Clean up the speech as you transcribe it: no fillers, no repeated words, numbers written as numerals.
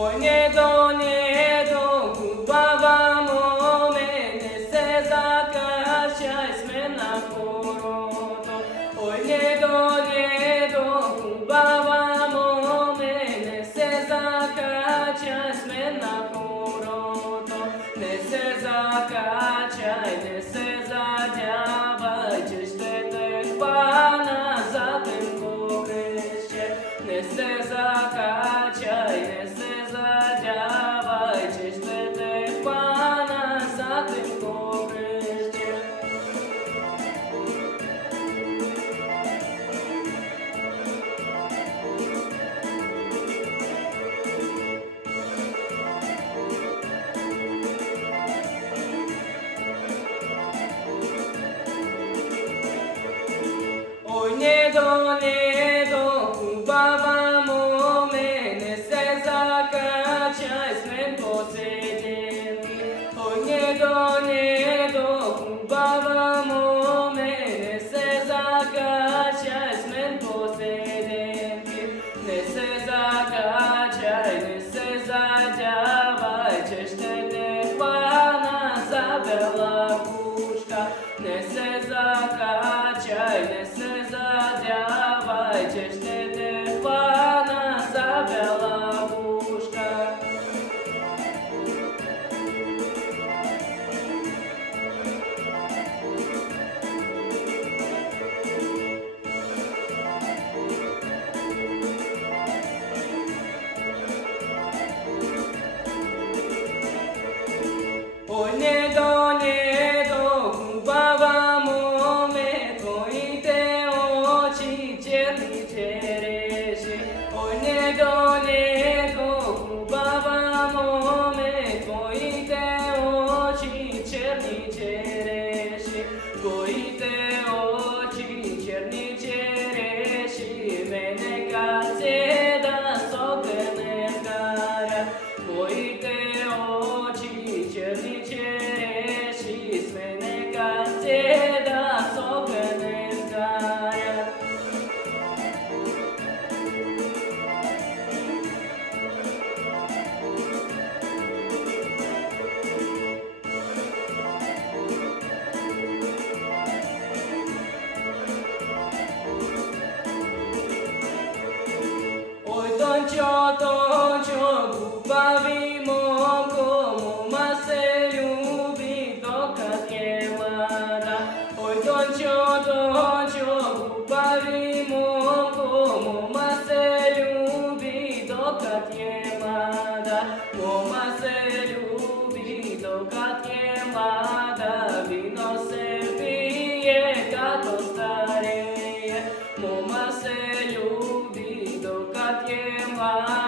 Ой, недо, хубава моме, не се закачај сме на хорото. Ой, недо, хубава моме, не се закачај сме на хорото. Не се закачај, не се задјавај, че ще те хвана за тенко крещче. Не се закачај, не се задјавај, че ще те хвана за тенко крещче. Ой, недо, хубава моме, не се закачај сме поседени. Ой, недо, хубава моме, не се закачај сме поседени. Не се закачај, не се задјавај, че ще те хвана за бела кучка. Не се закачај, не се задјавај, че ще те хвана за бела кучка. Ой, недо, хубава моме, твоите очи черни череши. Ой, недо, хубава моме, твоите очи черни череши. Твоите очи черни череши, мене каце да согне гарят. Твоите очи черни череши, с мене каце да согне гарят. Ой, Тончо, губави момко, мома се љуби докад е млада. Ой, Тончо, губави момко, мома се љуби докад е млада. Мома се љуби докад е млада, вино се пие като старее. Мома се љуби докад е млада.